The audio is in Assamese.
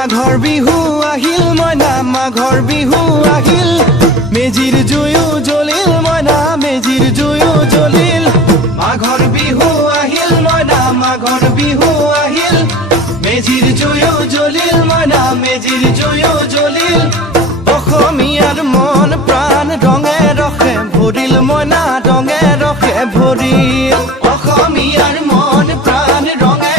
মাঘৰ বিহু আহিল মইনা মাঘৰ বিহু আহিল মেজিৰ জুয়ো জ্বলিল মইনা মেজিৰ জুয়ো জ্বলিল মাঘৰ বিহু আহিল মইনা মাঘৰ বিহু আহিল মেজিৰ জুয়ো জ্বলিল মইনা মেজিৰ জুয়ো জ্বলিল অসমীয়াৰ মন প্ৰাণ ৰঙে ৰসে ভৰিল মইনা ৰঙে ৰসে ভৰিল অসমীয়াৰ মন প্ৰাণ